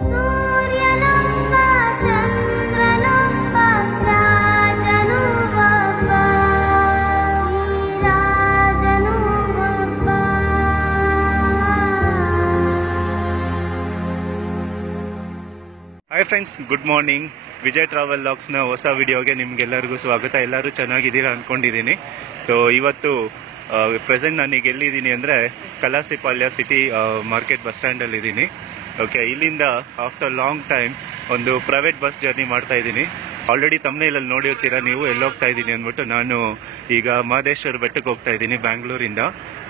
ಸೂರ್ಯನೊಬ್ಬ ಚಂದ್ರನೊಬ್ಬ ರಾಜನು ಒಬ್ಬ ಈ ರಾಜನು ಒಬ್ಬ. Hi friends, good morning. Vijay travel ಲಾಗ್ಸ್ನ ಹೊಸ ವಿಡಿಯೋಗೆ ನಿಮ್ಗೆಲ್ಲರಿಗೂ ಸ್ವಾಗತ. ಎಲ್ಲರೂ ಚೆನ್ನಾಗಿದ್ದೀರಾ ಅಂದ್ಕೊಂಡಿದ್ದೀನಿ. ಸೊ ಇವತ್ತು ಪ್ರೆಸೆಂಟ್ ನಾನೀಗ ಎಲ್ಲಿದ್ದೀನಿ ಅಂದರೆ ಕಲಾಸಿಪಾಳ್ಯ ಸಿಟಿ ಮಾರ್ಕೆಟ್ ಬಸ್ ಸ್ಟ್ಯಾಂಡಲ್ಲಿದ್ದೀನಿ. ಓಕೆ, ಇಲ್ಲಿಂದ ಆಫ್ಟರ್ ಲಾಂಗ್ ಟೈಮ್ ಒಂದು ಪ್ರೈವೇಟ್ ಬಸ್ ಜರ್ನಿ ಮಾಡ್ತಾ ಇದ್ದೀನಿ. ಆಲ್ರೆಡಿ ತಮ್ಮನೇಲಲ್ಲಿ ನೋಡಿರ್ತೀರ ನೀವು ಎಲ್ಲಿ ಹೋಗ್ತಾ ಇದ್ದೀನಿ ಅಂದ್ಬಿಟ್ಟು. ನಾನು ಈಗ ಮಹದೇಶ್ವರ ಬೆಟ್ಟಕ್ಕೆ ಹೋಗ್ತಾ ಇದ್ದೀನಿ ಬ್ಯಾಂಗ್ಳೂರಿಂದ.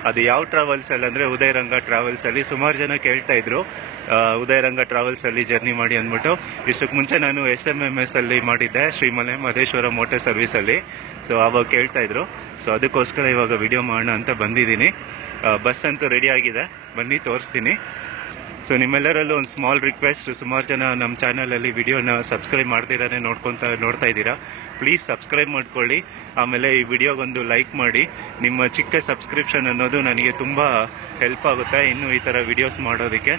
ಅದು ಯಾವ ಟ್ರಾವೆಲ್ಸಲ್ಲಿ ಅಂದರೆ ಉದಯರಂಗ ಟ್ರಾವೆಲ್ಸಲ್ಲಿ. ಸುಮಾರು ಜನ ಕೇಳ್ತಾ ಇದ್ರು ಉದಯರಂಗ ಟ್ರಾವೆಲ್ಸಲ್ಲಿ ಜರ್ನಿ ಮಾಡಿ ಅಂದ್ಬಿಟ್ಟು. ಇಷ್ಟಕ್ಕೆ ಮುಂಚೆ ನಾನು SMMS ಅಲ್ಲಿ ಮಾಡಿದ್ದೆ, ಶ್ರೀಮಲೆ ಮಹದೇಶ್ವರ ಮೋಟರ್ ಸರ್ವಿಸಲ್ಲಿ. ಸೊ ಆವಾಗ ಕೇಳ್ತಾ ಇದ್ರು. ಸೊ ಅದಕ್ಕೋಸ್ಕರ ಇವಾಗ ವಿಡಿಯೋ ಮಾಡೋಣ ಅಂತ ಬಂದಿದ್ದೀನಿ. ಬಸ್ ಅಂತೂ ರೆಡಿ ಆಗಿದೆ, ಬನ್ನಿ ತೋರಿಸ್ತೀನಿ. ಸೊ ನಿಮ್ಮೆಲ್ಲರಲ್ಲೂ ಒಂದು ಸ್ಮಾಲ್ ರಿಕ್ವೆಸ್ಟ್, ಸುಮಾರು ಜನ ನಮ್ಮ ಚಾನಲಲ್ಲಿ ವಿಡಿಯೋನ ಸಬ್ಸ್ಕ್ರೈಬ್ ಮಾಡ್ದಿರಾನೆ ನೋಡ್ತಾ ಇದ್ದೀರಾ. ಪ್ಲೀಸ್ ಸಬ್ಸ್ಕ್ರೈಬ್ ಮಾಡ್ಕೊಳ್ಳಿ. ಆಮೇಲೆ ಈ ವಿಡಿಯೋಗೊಂದು ಲೈಕ್ ಮಾಡಿ. ನಿಮ್ಮ ಚಿಕ್ಕ ಸಬ್ಸ್ಕ್ರಿಪ್ಷನ್ ಅನ್ನೋದು ನನಗೆ ತುಂಬ ಹೆಲ್ಪ್ ಆಗುತ್ತೆ ಇನ್ನು ಈ ಥರ ವಿಡಿಯೋಸ್ ಮಾಡೋದಕ್ಕೆ.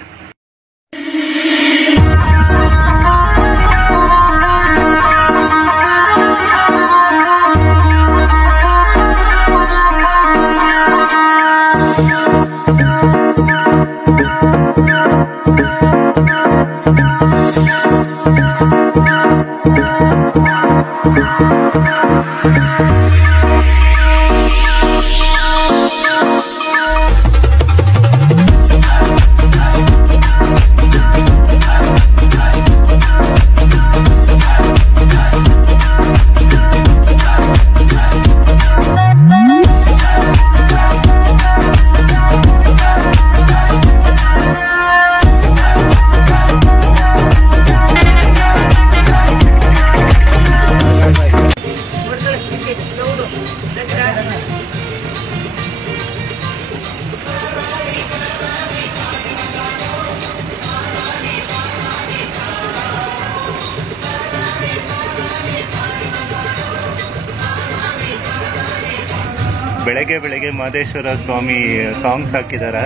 ಬೆಳಗ್ಗೆ ಮಹದೇಶ್ವರ ಸ್ವಾಮಿ ಸಾಂಗ್ಸ್ ಹಾಕಿದ್ದಾರೆ,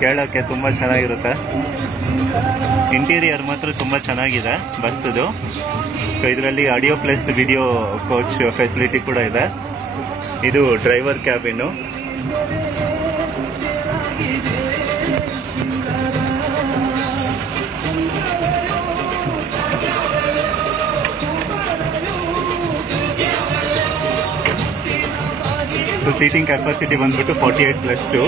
ಕೇಳೋಕ್ಕೆ ತುಂಬ ಚೆನ್ನಾಗಿರುತ್ತೆ. ಇಂಟೀರಿಯರ್ ಮಾತ್ರ ತುಂಬ ಚೆನ್ನಾಗಿದೆ ಬಸ್ಸದು. ಸೊ ಇದರಲ್ಲಿ audio plus video coach facility ಕೂಡ ಇದೆ. ಇದು driver cabin. So seating capacity ಬಂದ್ಬಿಟ್ಟು 48+2.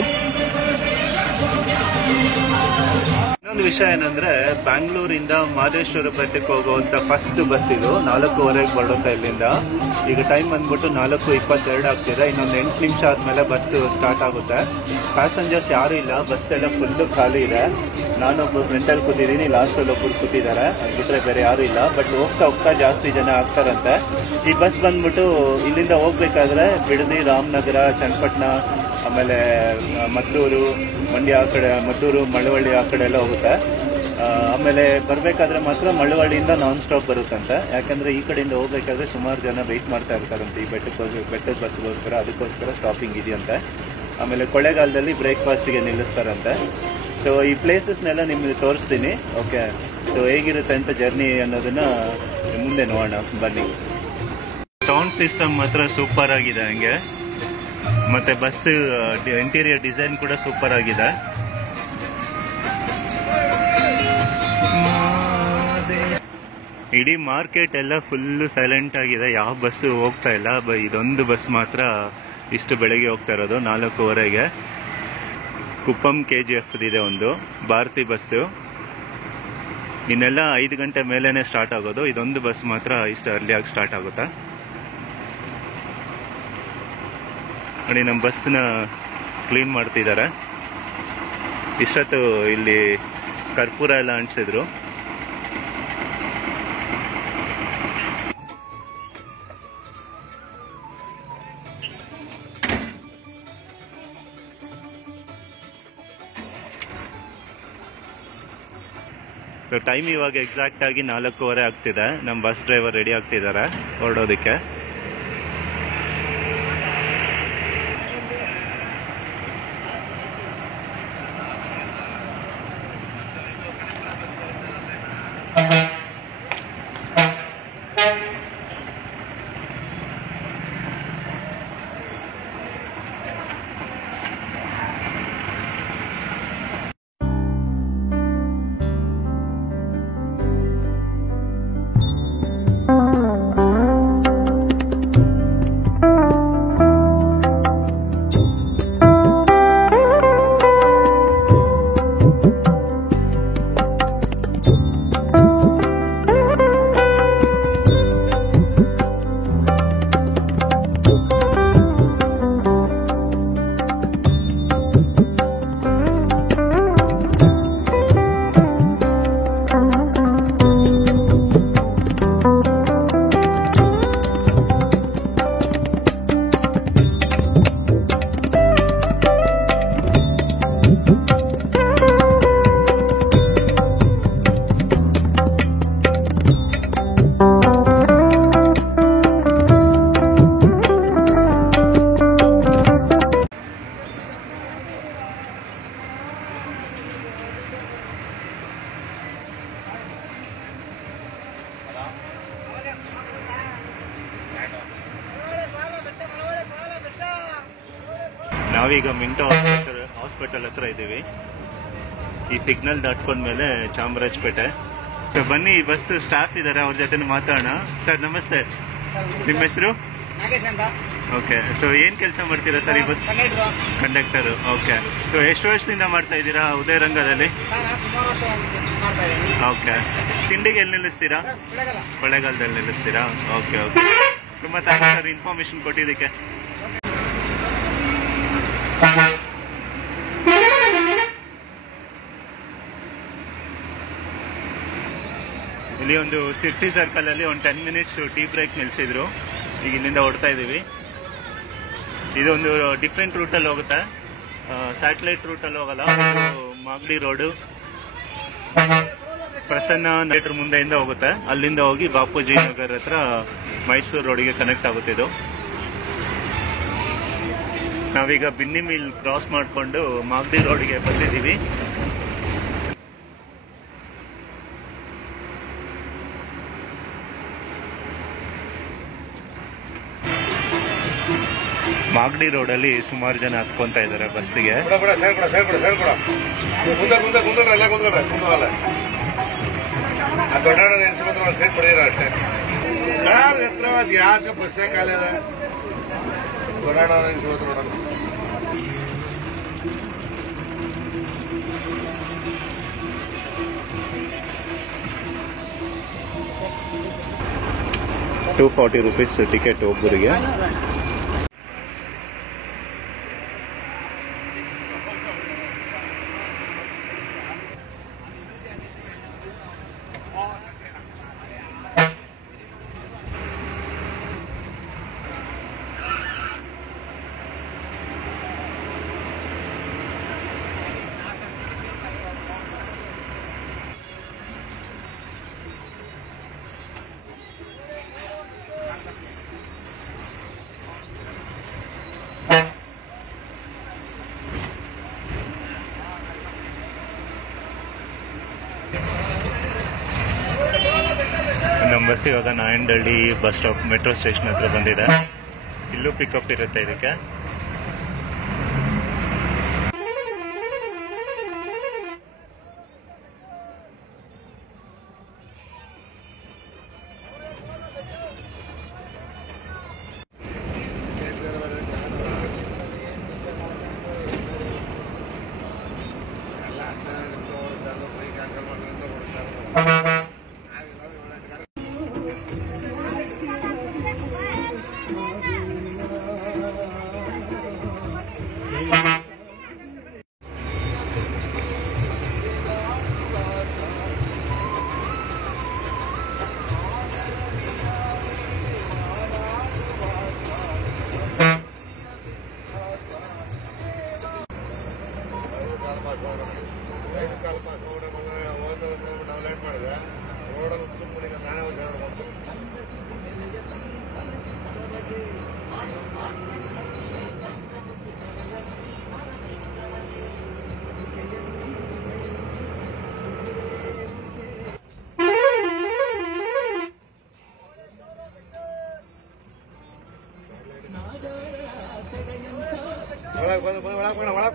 ಇನ್ನೊಂದು ವಿಷಯ ಏನಂದ್ರೆ, ಬ್ಯಾಂಗ್ಳೂರಿಂದ ಮಹದೇಶ್ವರ ಬೆಟ್ಟಕ್ಕೆ ಹೋಗುವಂತ ಫಸ್ಟ್ ಬಸ್ ಇದು. 4:15 ಬರುತ್ತೆ ಇಲ್ಲಿಂದ. ಈಗ ಟೈಮ್ ಬಂದ್ಬಿಟ್ಟು 4:22 ಆಗ್ತಿದೆ. ಇನ್ನೊಂದು 8 ನಿಮಿಷ ಆದ್ಮೇಲೆ ಬಸ್ ಸ್ಟಾರ್ಟ್ ಆಗುತ್ತೆ. ಪ್ಯಾಸೆಂಜರ್ಸ್ ಯಾರು ಇಲ್ಲ, ಬಸ್ ಎಲ್ಲ ಫುಲ್ಲು ಖಾಲಿ ಇದೆ. ನಾನೊಬ್ಬರು ಫ್ರಂಟಲ್ಲಿ ಕೂತಿದ್ದೀನಿ, ಲಾಸ್ಟಲ್ಲಿ ಒಬ್ಬರು ಕೂತಿದ್ದಾರೆ, ಅದು ಬಿಟ್ಟರೆ ಬೇರೆ ಯಾರು ಇಲ್ಲ. ಬಟ್ ಹೋಗ್ತಾ ಜಾಸ್ತಿ ಜನ ಆಗ್ತಾರಂತೆ. ಈ ಬಸ್ ಬಂದ್ಬಿಟ್ಟು ಇಲ್ಲಿಂದ ಹೋಗ್ಬೇಕಾದ್ರೆ ಬಿಡದಿ, ರಾಮನಗರ, ಚನ್ನಪಟ್ಟಣ, ಆಮೇಲೆ ಮದ್ದೂರು, ಮಂಡ್ಯ ಆ ಕಡೆ, ಮದ್ದೂರು, ಮಳವಳ್ಳಿ ಆ ಕಡೆ ಎಲ್ಲ ಹೋಗುತ್ತೆ. ಆಮೇಲೆ ಬರಬೇಕಾದ್ರೆ ಮಾತ್ರ ಮಳವಳ್ಳಿಯಿಂದ ನಾನ್ ಸ್ಟಾಪ್ ಬರುತ್ತಂತೆ. ಯಾಕಂದರೆ ಈ ಕಡೆಯಿಂದ ಹೋಗ್ಬೇಕಾದ್ರೆ ಸುಮಾರು ಜನ ವೆಯ್ಟ್ ಮಾಡ್ತಾ ಇರ್ತಾರಂತೆ ಈ ಬೆಟ್ಟದ ಬಸ್ಗೋಸ್ಕರ. ಅದಕ್ಕೋಸ್ಕರ ಸ್ಟಾಪಿಂಗ್ ಇದೆಯಂತೆ. ಆಮೇಲೆ ಕೊಳ್ಳೇಗಾಲದಲ್ಲಿ ಬ್ರೇಕ್ಫಾಸ್ಟ್ಗೆ ನಿಲ್ಲಿಸ್ತಾರಂತೆ. ಸೊ ಈ ಪ್ಲೇಸಸ್ನೆಲ್ಲ ನಿಮಗೆ ತೋರಿಸ್ತೀನಿ. ಓಕೆ, ಸೊ ಹೇಗಿರುತ್ತೆ ಅಂತ ಜರ್ನಿ ಅನ್ನೋದನ್ನು ಮುಂದೆ ನೋಡೋಣ, ಬನ್ನಿ. ಸೌಂಡ್ ಸಿಸ್ಟಮ್ ಮಾತ್ರ ಸೂಪರ್ ಆಗಿದೆ ಹಂಗೆ. ಮತ್ತು ಬಸ್ ಇಂಟೀರಿಯರ್ ಡಿಸೈನ್ ಕೂಡ ಸೂಪರ್ ಆಗಿದೆ. ಇಡೀ ಮಾರ್ಕೆಟ್ ಎಲ್ಲ ಫುಲ್ಲು ಸೈಲೆಂಟ್ ಆಗಿದೆ, ಯಾವ ಬಸ್ಸು ಹೋಗ್ತಾ ಇಲ್ಲ. ಇದೊಂದು ಬಸ್ ಮಾತ್ರ ಇಷ್ಟು ಬೆಳಗ್ಗೆ ಹೋಗ್ತಾ ಇರೋದು, 4:15ಗೆ. ಕುಪ್ಪಂ KGF ಇದೆ ಒಂದು ಭಾರತಿ ಬಸ್ಸು. ಇನ್ನೆಲ್ಲ 5 ಗಂಟೆ ಮೇಲೇ ಸ್ಟಾರ್ಟ್ ಆಗೋದು. ಇದೊಂದು ಬಸ್ ಮಾತ್ರ ಇಷ್ಟು ಅರ್ಲಿಯಾಗಿ ಸ್ಟಾರ್ಟ್ ಆಗುತ್ತೆ. ನೋಡಿ, ನಮ್ಮ ಬಸ್ನ ಕ್ಲೀನ್ ಮಾಡ್ತಿದ್ದಾರೆ. ಇಷ್ಟೊತ್ತು ಇಲ್ಲಿ ಕರ್ಪೂರ ಎಲ್ಲ ಅಂಟಿಸಿದ್ರು. ಟೈಮ್ ಇವಾಗ ಎಕ್ಸಾಕ್ಟ್ ಆಗಿ 4:15 ಆಗ್ತಿದೆ. ನಮ್ಮ ಬಸ್ ಡ್ರೈವರ್ ರೆಡಿ ಆಗ್ತಿದ್ದಾರೆ ಹೊರಡೋದಕ್ಕೆ. ನಾವೀಗ ಮಿಂಟೋ ಹಾಸ್ಪಿಟಲ್ ಹತ್ರ ಇದ್ದೀವಿ. ಈ ಸಿಗ್ನಲ್ ದಾಟ್ಕೊಂಡ್ಮೇಲೆ ಚಾಮರಾಜಪೇಟೆ. ಬನ್ನಿ, ಬಸ್ ಸ್ಟಾಫ್ ಇದ್ದಾರೆ, ಅವ್ರ ಜೊತೆ ಮಾತಾಡೋಣ. ಸರ್ ನಮಸ್ತೆ, ನಿಮ್ಮ ಹೆಸರು? ಓಕೆ. ಸೊ ಏನು ಕೆಲಸ ಮಾಡ್ತೀರಾ ಸರ್ ಈ ಬಸ್? ಕಂಡಕ್ಟರು. ಓಕೆ. ಸೊ ಎಷ್ಟು ವರ್ಷದಿಂದ ಮಾಡ್ತಾ ಇದ್ದೀರಾ ಉದಯರಂಗದಲ್ಲಿ? ಓಕೆ. ತಿಂಡಿಗೆ ಎಲ್ಲಿ ನಿಲ್ಲಿಸ್ತೀರಾ? ಕೊಳ್ಳೇಗಾಲದಲ್ಲಿ ನಿಲ್ಲಿಸ್ತೀರಾ? Okay okay. ತುಂಬ ಥ್ಯಾಂಕ್ಸ್ ಸರ್ ಇನ್ಫಾರ್ಮೇಶನ್ ಕೊಟ್ಟಿದ್ದಕ್ಕೆ. ಇಲ್ಲಿ ಒಂದು ಸಿರ್ಸಿ ಸರ್ಕಲ್ ಅಲ್ಲಿ ಒಂದು 10 ಮಿನಿಟ್ಸ್ ಟೀ ಬ್ರೇಕ್ ನಿಲ್ಸಿದ್ರು. ಈಗ ಇಲ್ಲಿಂದ ಹೊಡ್ತಾ ಇದೀವಿ. ಇದೊಂದು ಡಿಫ್ರೆಂಟ್ ರೂಟಲ್ಲಿ ಹೋಗುತ್ತೆ, ಸ್ಯಾಟಲೈಟ್ ರೂಟಲ್ಲಿ ಹೋಗಲ್ಲ. ಮಾಗಡಿ ರೋಡು ಪ್ರಸನ್ನ ಥಿಯೇಟರ್ ಮುಂದೆಯಿಂದ ಹೋಗುತ್ತೆ. ಅಲ್ಲಿಂದ ಹೋಗಿ ಬಾಪೂಜಿ ನಗರ್ ಹತ್ರ ಮೈಸೂರು ರೋಡಿಗೆ ಕನೆಕ್ಟ್ ಆಗುತ್ತೆ ಇದು. ನಾವೀಗ ಬಿನ್ನಿ ಮಿಲ್ ಕ್ರಾಸ್ ಮಾಡಿಕೊಂಡು ಮಾಗಡಿ ರೋಡ್ಗೆ ಬಂದಿದ್ದೀವಿ. ಮಾಗಡಿ ರೋಡಲ್ಲಿ ಸುಮಾರು ಜನ ಹತ್ಕೊಂತ ಇದ್ದಾರೆ ಬಸ್ಸಿಗೆ. ಯಾಕೆ ಬಸ್ಸೇ ಖಾಲಿ ಅದ ₹240 ಟಿಕೆಟ್ ಒಬ್ಬರಿಗೆ. ನಮ್ಮ ಬಸ್ ಇವಾಗ Nayandahalli bus stop metro station ಹತ್ರ ಬಂದಿದೆ. ಇಲ್ಲೂ ಪಿಕಪ್ ಇರುತ್ತೆ ಇದಕ್ಕೆ.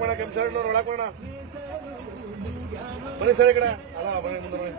ಒಳಗೆ ಕೆಂಪೇಗೌಡರು ಒಳಗೆ ಬೇಡ ಬನ್ನಿ ಸರ್ ಈ ಕಡೆ ಅಲ್ಲ ಬನ್ನಿ ಮುಂದೆ ಬನ್ನಿ.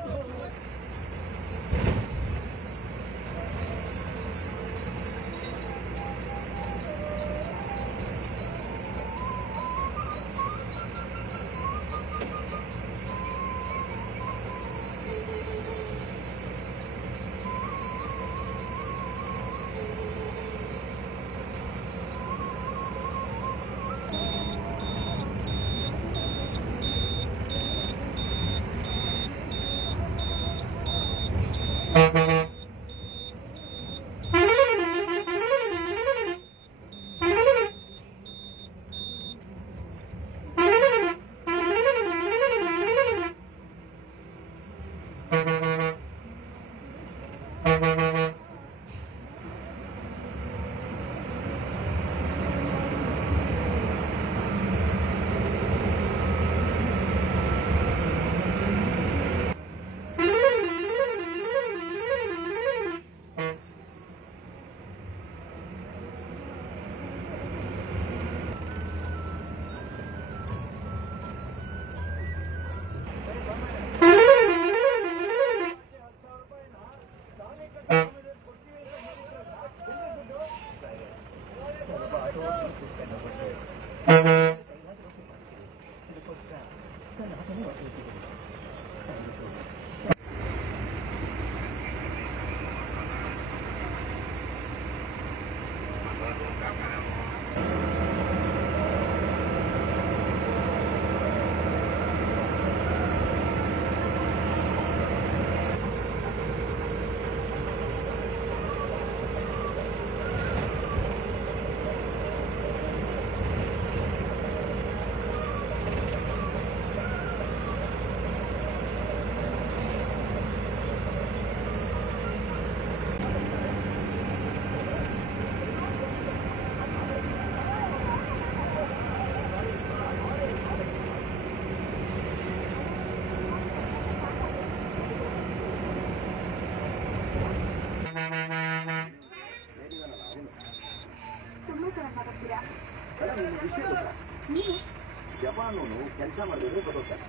ಜಪಾನವನು ಕೆಲಸ ಮಾಡಿದ್ರೆ ಬರೋತಾರೆ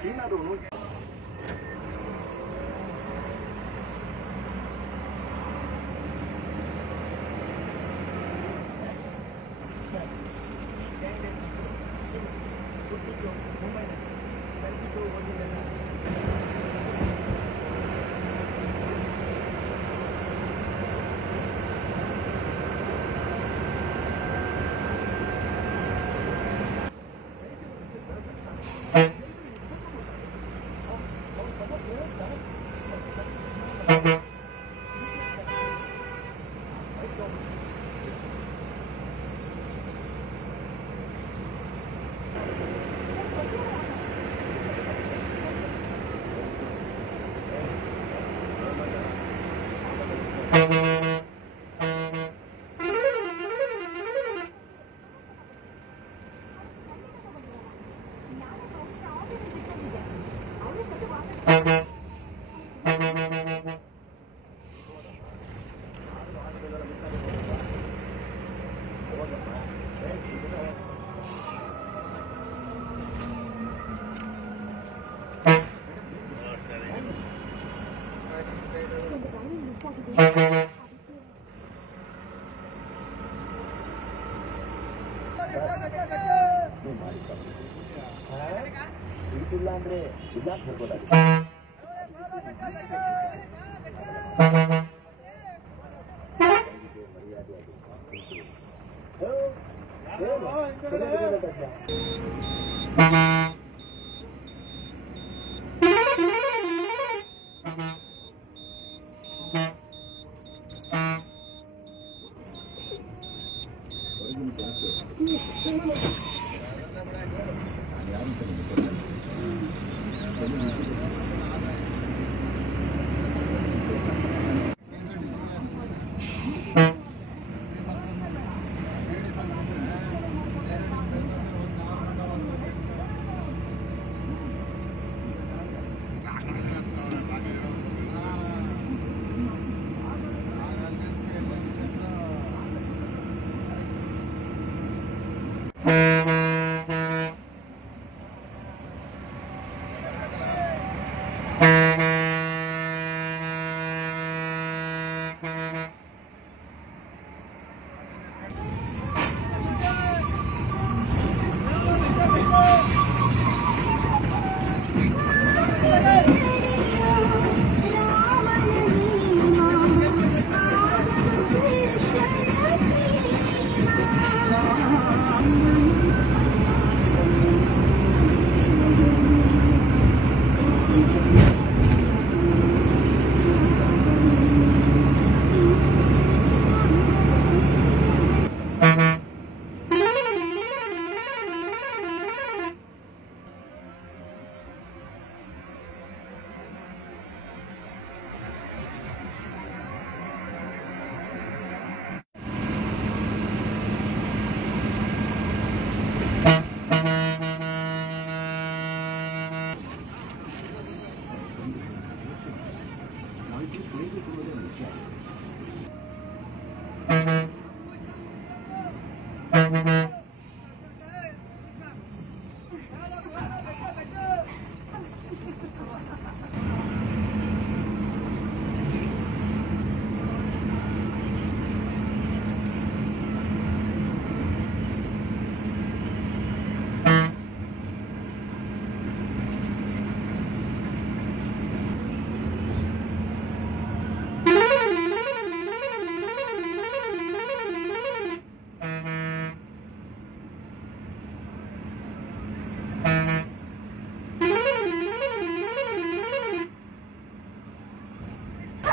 ಚೀನಾದವನು ಇಲ್ಲ ಅಂದ್ರೆ ಇಲ್ಲ ಹೇಳ್ಬೋದಾಗಿದೆ.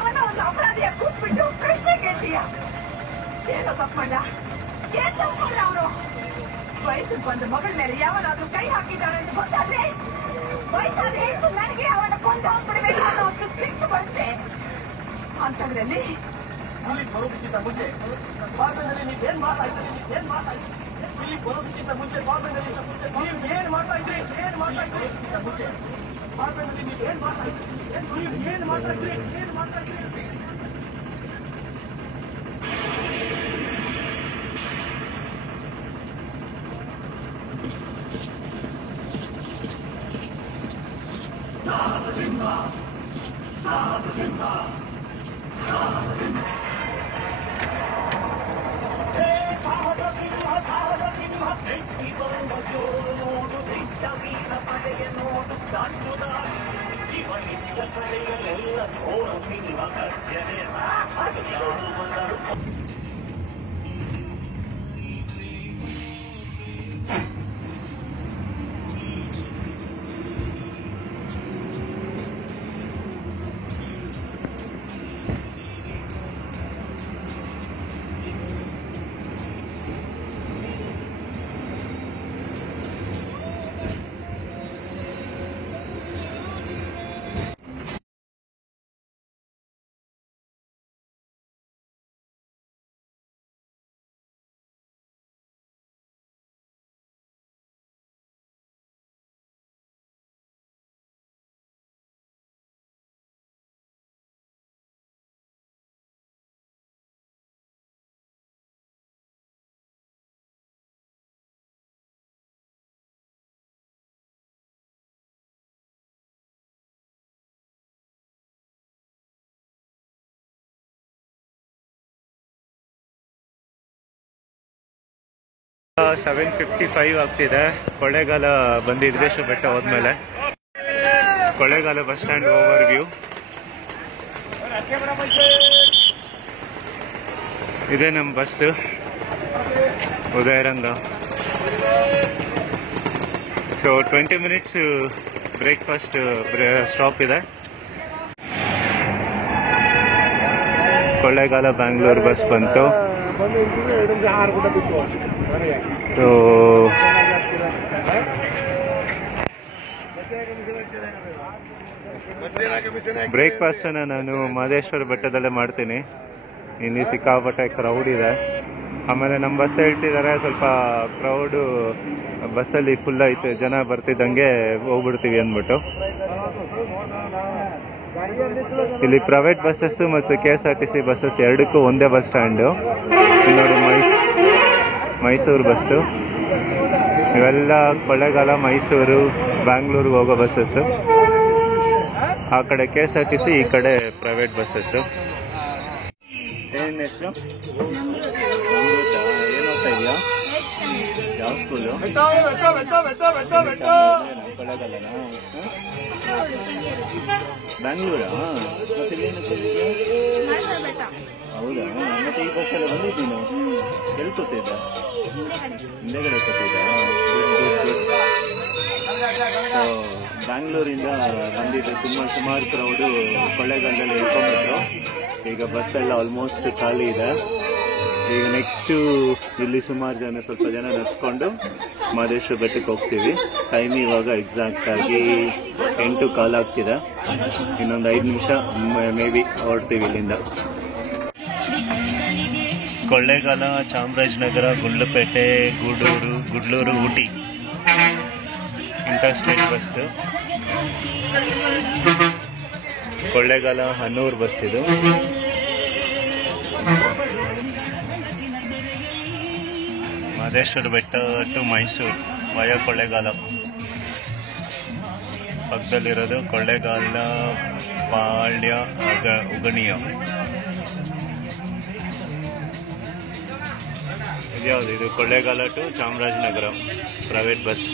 ಒಂದು ಅಪರಾಧಿಯ ಕೂತ್ಬಿಟ್ಟು ಪ್ರಶ್ನೆ ಕೇಳ್ತೀಯ? ಏನೋ ತಪ್ಪಣ್ಣ, ಏನ್ ತಪ್ಪಣ್ಣ ಅವರು? ವಯಸ್ಸಿಗೆ ಬಂದ ಮಗಳ ಮೇಲೆ ಯಾವನಾದ್ರೂ ಕೈ ಹಾಕಿದ್ದಾಳೆ ಅಂತ ಗೊತ್ತಾದ್ರೆ ವಯಸ್ಸಾದ ಹೆಣ್ಣು ನನಗೆ ಅವನ ಕೊಂದು ಹಾಕ್ಬಿಡ್ಬೇಕು ಅನ್ನೋ ಅಷ್ಟು ಸಿಟ್ಟು ಬರುತ್ತೆ. ಅಂತದ್ರಲ್ಲಿ ಇಲ್ಲಿ ಬರೋದಕ್ಕಿಂತ ಮುಂಚೆ ಬಾಬೆನಲ್ಲಿ ನೀವೇನ್ ಮಾತಾಡ್ತೀರಿ? ನೀವೇನ್ ಮಾತಾಡ್ತೀರಿ? ಇಲ್ಲಿ ಬರೋದಕ್ಕಿಂತ ಮುಂಚೆ ಬಾಬೆನಲ್ಲಿ ನೀವು ಏನ್ ಮಾಡ್ತಾ ಇದ್ರಿ? ಏನ್ ಮಾಡ್ತಾ ಇದ್ರಿ? ಮುಂಚೆ ಬಾಬೆನಲ್ಲಿ ನೀವೇನ್ ಮಾತಾಡ್ತೀರಿ? ಏನ್ ಮಾತಾಡ್ತೀರಿ? ಏನ್ ಮಾತಾಡ್ತೀರಿ? ಸೆವೆನ್ 55 ಆಗ್ತಿದೆ. ಕೊಳ್ಳೇಗಾಲ ಬಂದಿದ್ರೆ ಬೆಟ್ಟ ಹೋದ್ಮೇಲೆ Kollegal bus stand over view ಇದೆ. ನಮ್ಮ bus Udayaranga. So 20 minutes breakfast stop ಇದೆ. ಕೊಳ್ಳೇಗಾಲ ಬ್ಯಾಂಗ್ಳೂರ್ ಬಸ್ ಬಂತು. ಸೊ ಬ್ರೇಕ್ಫಾಸ್ಟ್ ಅನ್ನ ನಾನು ಮಹದೇಶ್ವರ ಬೆಟ್ಟದಲ್ಲೇ ಮಾಡ್ತೀನಿ. ಇಲ್ಲಿ ಸಿಕ್ಕಾಪಟ್ಟೆ ಕ್ರೌಡ್ ಇದೆ. ಆಮೇಲೆ ನಮ್ಮ ಬಸ್ ಹೇಳ್ತಿದ್ದಾರೆ ಸ್ವಲ್ಪ ಕ್ರೌಡು ಬಸ್ಸಲ್ಲಿ ಫುಲ್ ಐತೆ, ಜನ ಬರ್ತಿದ್ದಂಗೆ ಹೋಗ್ಬಿಡ್ತೀವಿ ಅಂದ್ಬಿಟ್ಟು. ಇಲ್ಲಿ ಪ್ರೈವೇಟ್ ಬಸ್ಸಸ್ ಮತ್ತು KSRTC ಬಸ್ಸಸ್ ಎರಡಕ್ಕೂ ಒಂದೇ ಬಸ್ ಸ್ಟ್ಯಾಂಡು. ನೋಡಿ ಮೈಸೂರು ಬಸ್ಸು, ಇವೆಲ್ಲ ಕೊಳ್ಳೇಗಾಲ, ಮೈಸೂರು, ಬ್ಯಾಂಗ್ಳೂರಿಗೆ ಹೋಗೋ ಬಸ್ಸಸ್ಸು. ಆ ಕಡೆ KSRTC, ಈ ಕಡೆ ಪ್ರೈವೇಟ್ ಬಸ್ಸಸ್ಸು. ಏನ್ ಹೆಸರು? ಏನು ಓದ್ತಾ ಇದೆಯಾ? ಯಾವ ಸ್ಕೂಲು? ಕೊಳ್ಳೇಗಾಲನಾ? ಬ್ಯಾಂಗ್ಳೂರಾ? ಮತ್ತೆ ಹೌದಾ? ಮತ್ತೆ ಈ ಬಸ್ಸಲ್ಲಿ ಬಂದಿದ್ದು ನೀನು ಎಲ್ಲಿ ಕೂತಿದ್ದ? ಹಿಂದೆಗಡೆ ಕೂತಿದ್ದ? ಬ್ಯಾಂಗ್ಳೂರಿಂದ ಬಂದಿದ್ದು ಸುಮಾರು ಕ್ರೌಡು ಕೊಳ್ಳೇಗಾಲದಲ್ಲಿ ಇಳ್ಕೊಂಡ್ಬಿಟ್ರು. ಈಗ ಬಸ್ಸೆಲ್ಲ ಆಲ್ಮೋಸ್ಟ್ ಖಾಲಿ ಇದೆ. ಈಗ ನೆಕ್ಸ್ಟು ಇಲ್ಲಿ ಸ್ವಲ್ಪ ಜನ ನಡ್ಸ್ಕೊಂಡು ಮಹದೇಶ್ವರ ಬೆಟ್ಟಕ್ಕೆ ಹೋಗ್ತೀವಿ. ಟೈಮ್ ಇವಾಗ ಎಕ್ಸಾಕ್ಟ್ ಆಗಿ 8:15 ಆಗ್ತಿದೆ. ಇನ್ನೊಂದು 5 ನಿಮಿಷ ಮೇ ಬಿ ಹೊರಡ್ತೀವಿ ಇಲ್ಲಿಂದ. Kollegal, Chamarajanagar, Gundlupet, Gudalur, Ooty inter state bus. Kollegal Hanur bus ಇದು. Mahadeshwara Betta to Mysore via Kollegal. ಪಕ್ಕದಲ್ಲಿರೋದು ಕೊಳ್ಳೇಗಾಲ, ಪಾಳ್ಯ, ಉಗಣಿಯ. ಇದ್ಯಾವುದು? ಇದು Kollegal to Chamarajanagar private bus.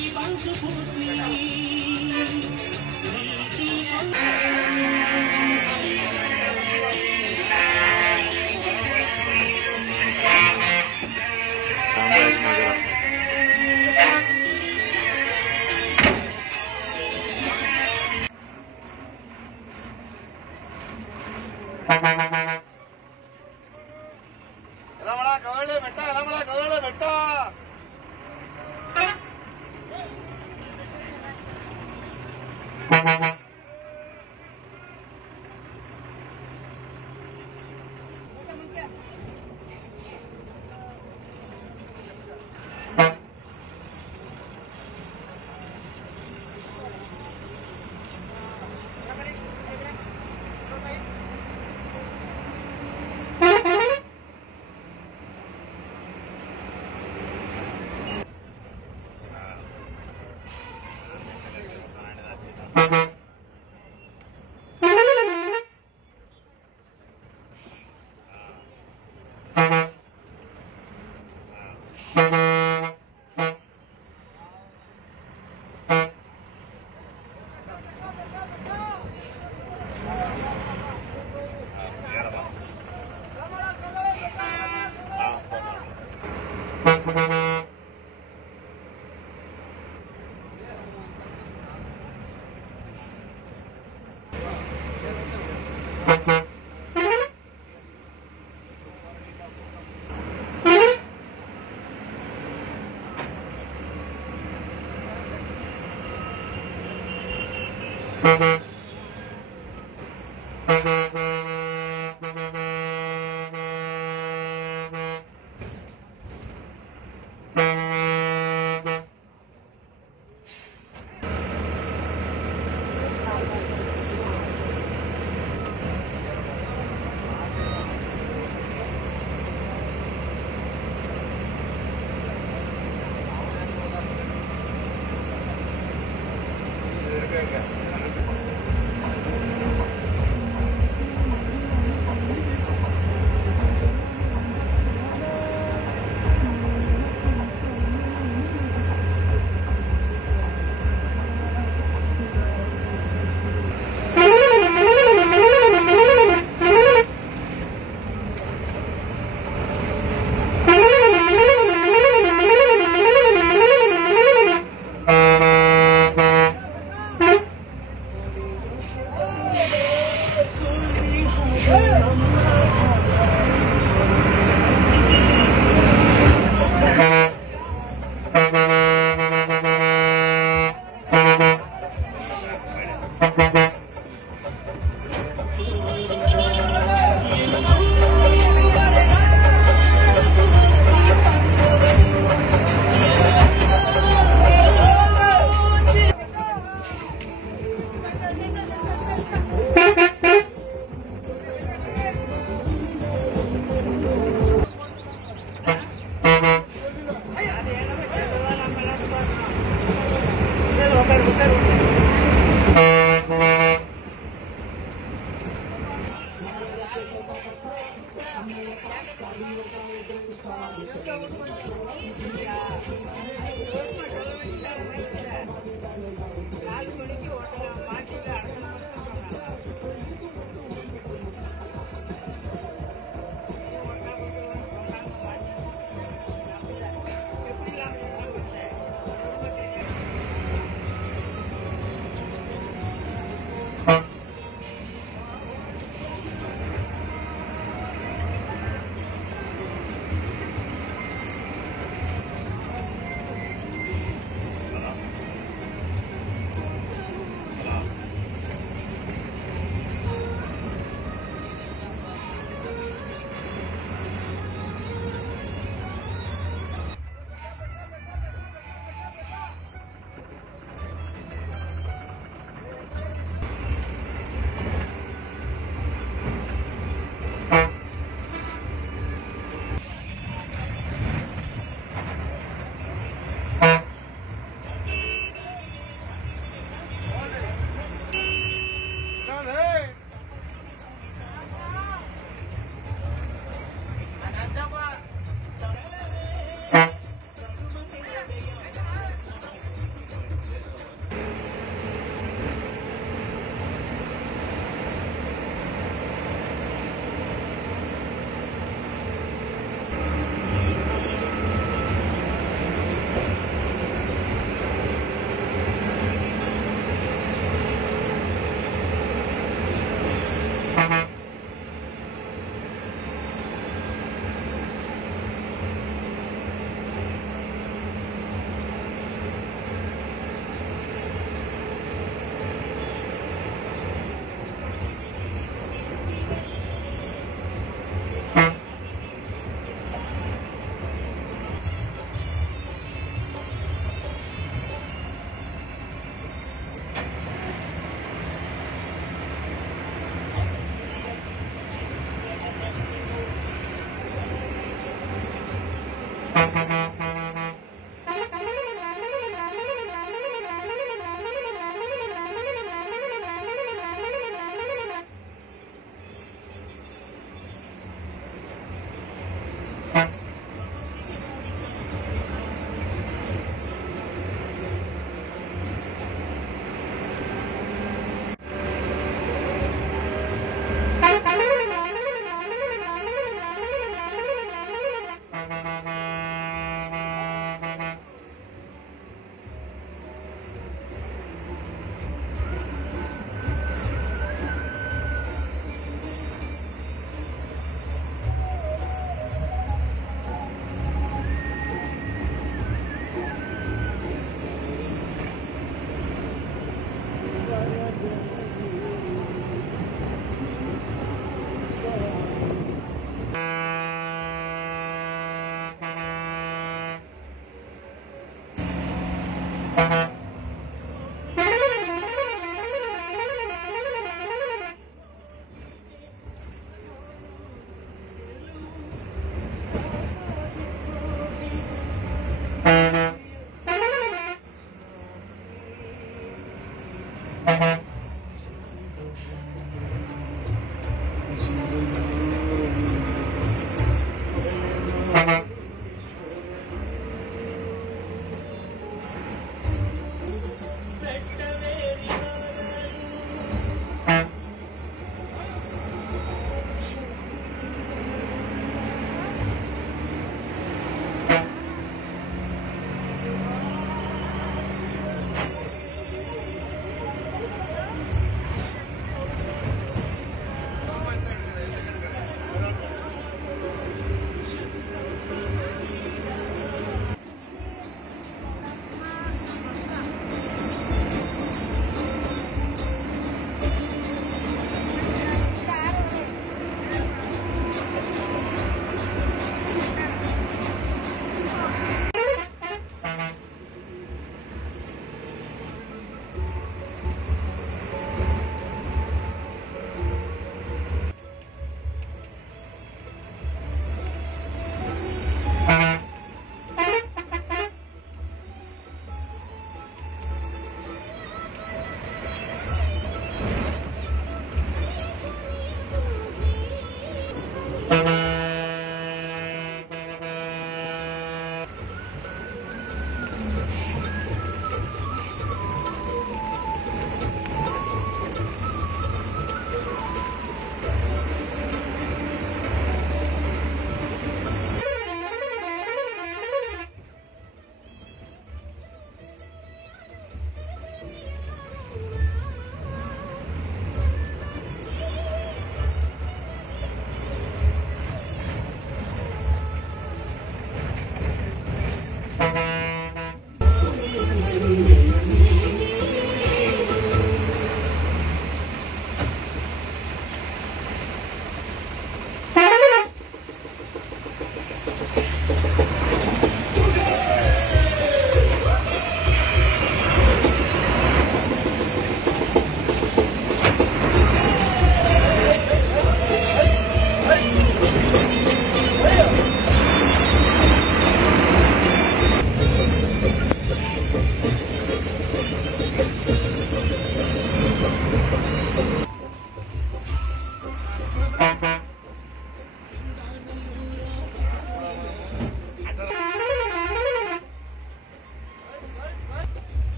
Chamarajanagar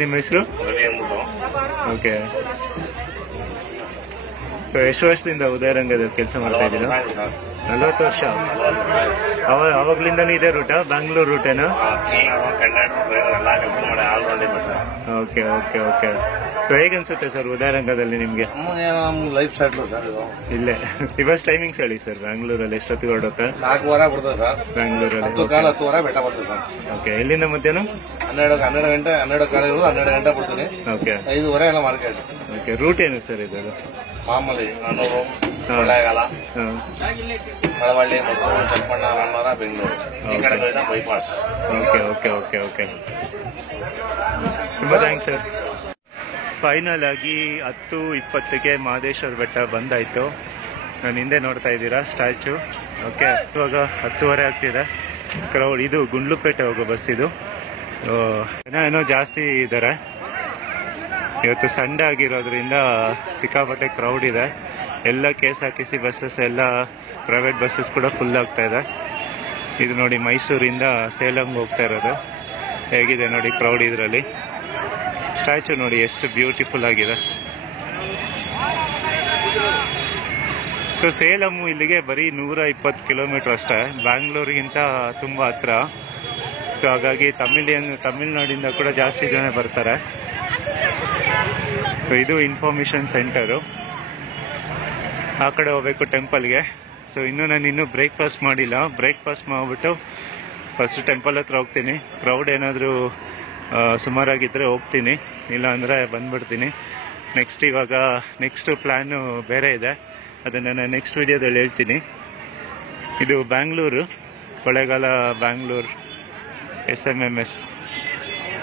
ನಿಮ್ಮ ಹೆಸರು? ಓಕೆ. ಎಷ್ಟು ವರ್ಷದಿಂದ ಉದಯರಂಗದಲ್ಲಿ ಕೆಲಸ ಮಾಡ್ತಾ ಇದ್ದೀರಾ? 40 ವರ್ಷ. ಅವಾಗ್ಲಿಂದನೂ ಇದೇ ರೂಟಾ? ಬ್ಯಾಂಗ್ಳೂರ್ ರೂಟೇನಾ? Okay okay okay. ಸೊ ಹೇಗನ್ಸುತ್ತೆ ಸರ್ ಉದಯರಂಗದಲ್ಲಿ ನಿಮ್ಗೆ? ಲೈಫ್ ಸೆಟ್ಲು ಸರ್ ಇಲ್ಲೇ ಇವತ್ತು ಟೈಮಿಂಗ್ಸ್ ಹೇಳಿ ಸರ್. ಬ್ಯಾಂಗ್ಳೂರಲ್ಲಿ ಎಷ್ಟೊತ್ತಿಗೆ ಹೊರಡುತ್ತೆ? 4 ವಾರ ಬಿಡ್ತದೆ ಸರ್ ಬ್ಯಾಂಗ್ಳೂರಲ್ಲಿ. 10 ವಾರ ಬೆಟ್ಟ ಬರ್ತದೆ ಸರ್. ಓಕೆ. ಎಲ್ಲಿಂದ ಮಧ್ಯಾಹ್ನ? 12 ಗಂಟೆ 12 ಕಾಲ ಇರೋದು 12 ಗಂಟೆ ಬಿಡ್ತೀನಿ. ಓಕೆ. 5 ಎಲ್ಲ ಮಾರ್ಕೆಟ್. ಓಕೆ. ರೂಟ್ ಏನು ಸರ್ ಇದು? ಮಾಮೂಲಿ ನಾನೂರು, ಕೊಳ್ಳೇಗಾಲ, ಮಳವಳ್ಳಿ, ಮದ್ದೂರು, ಚನ್ನಪಣ್ಣ, ರಾಮನಗರ, ಬೆಂಗಳೂರು. ಈ ಕಡೆ bypass. Okay okay okay okay. ತುಂಬ ಥ್ಯಾಂಕ್ಸ್ ಸರ್. ಫೈನಲ್ ಆಗಿ 10:20ಗೆ ಮಹದೇಶ್ವರ ಬೆಟ್ಟ ಬಂದಾಯಿತು. ನಾನು ಹಿಂದೆ ನೋಡ್ತಾ ಇದ್ದೀರಾ ಸ್ಟ್ಯಾಚು. ಓಕೆ. ಇವಾಗ 10:30 ಆಗ್ತಿದೆ. ಕ್ರೌಡ್. ಇದು ಗುಂಡ್ಲುಪೇಟೆ ಹೋಗೋ ಬಸ್ ಇದು. ಏನೋ ಜಾಸ್ತಿ ಇದ್ದಾರೆ ಇವತ್ತು. ಸಂಡೇ ಆಗಿರೋದ್ರಿಂದ ಸಿಕ್ಕಾಪಟ್ಟೆ ಕ್ರೌಡ್ ಇದೆ. ಎಲ್ಲ KSRTC ಬಸ್ಸಸ್, ಎಲ್ಲ ಪ್ರೈವೇಟ್ ಬಸ್ಸಸ್ ಕೂಡ ಫುಲ್ ಆಗ್ತಾ ಇದೆ. ಇದು ನೋಡಿ ಮೈಸೂರಿಂದ ಸೇಲಂಗೆ ಹೋಗ್ತಾ ಇರೋದು. ಹೇಗಿದೆ ನೋಡಿ ಕ್ರೌಡ್ ಇದರಲ್ಲಿ. ಸ್ಟ್ಯಾಚು ನೋಡಿ ಎಷ್ಟು ಬ್ಯೂಟಿಫುಲ್ ಆಗಿದೆ. ಸೊ ಸೇಲಮ್ಮು ಇಲ್ಲಿಗೆ ಬರೀ 120 ಕಿಲೋಮೀಟರ್ ಅಷ್ಟೇ. ಬ್ಯಾಂಗ್ಳೂರಿಗಿಂತ ತುಂಬ ಹತ್ರ. ಸೊ ಹಾಗಾಗಿ ತಮಿಳ್ನಾಡಿಂದ ಕೂಡ ಜಾಸ್ತಿ ಜನ ಬರ್ತಾರೆ. ಸೊ ಇದು ಇನ್ಫಾರ್ಮೇಷನ್ ಸೆಂಟರು. ಆ ಕಡೆ ಹೋಗ್ಬೇಕು ಟೆಂಪಲ್ಗೆ. ಸೊ ನಾನು ಬ್ರೇಕ್ಫಾಸ್ಟ್ ಮಾಡಿಲ್ಲ. ಬ್ರೇಕ್ಫಾಸ್ಟ್ ಮಾಡಿಬಿಟ್ಟು ಫಸ್ಟ್ ಟೆಂಪಲ್ ಹತ್ರ ಹೋಗ್ತೀನಿ. ಕ್ರೌಡ್ ಏನಾದರೂ ಸುಮಾರಾಗಿದ್ದರೆ ಹೋಗ್ತೀನಿ, ಇಲ್ಲ ಅಂದರೆ ಬಂದ್ಬಿಡ್ತೀನಿ. ನೆಕ್ಸ್ಟ್ ಇವಾಗ ನೆಕ್ಸ್ಟ್ ಪ್ಲ್ಯಾನು ಬೇರೆ ಇದೆ, ಅದನ್ನು ನಾನು ನೆಕ್ಸ್ಟ್ ವಿಡಿಯೋದಲ್ಲಿ ಹೇಳ್ತೀನಿ. ಇದು ಬ್ಯಾಂಗ್ಳೂರು, ಕೊಳ್ಳೇಗಾಲ ಬ್ಯಾಂಗ್ಳೂರು SMMS.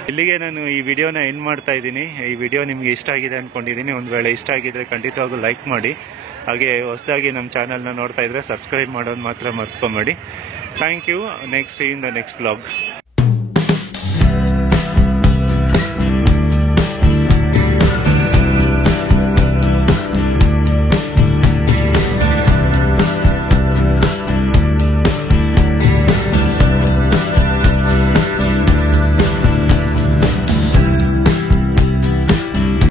ಇಲ್ಲಿಗೆ ನಾನು ಈ ವಿಡಿಯೋನ ಎಂಡ್ ಮಾಡ್ತಾ ಇದ್ದೀನಿ. ಈ ವಿಡಿಯೋ ನಿಮಗೆ ಇಷ್ಟ ಆಗಿದೆ ಅಂದ್ಕೊಂಡಿದ್ದೀನಿ. ಒಂದು ವೇಳೆ ಇಷ್ಟ ಆಗಿದ್ರೆ ಖಂಡಿತವಾಗೂ ಲೈಕ್ ಮಾಡಿ. ಹಾಗೆ ಹೊಸದಾಗಿ ನಮ್ಮ ಚಾನಲ್ನ ನೋಡ್ತಾ ಇದ್ರೆ ಸಬ್ಸ್ಕ್ರೈಬ್ ಮಾಡೋದು ಮಾತ್ರ ಮರ್ತ್ಕೊಂಬೇಡಿ. Thank you. Next in the next vlog.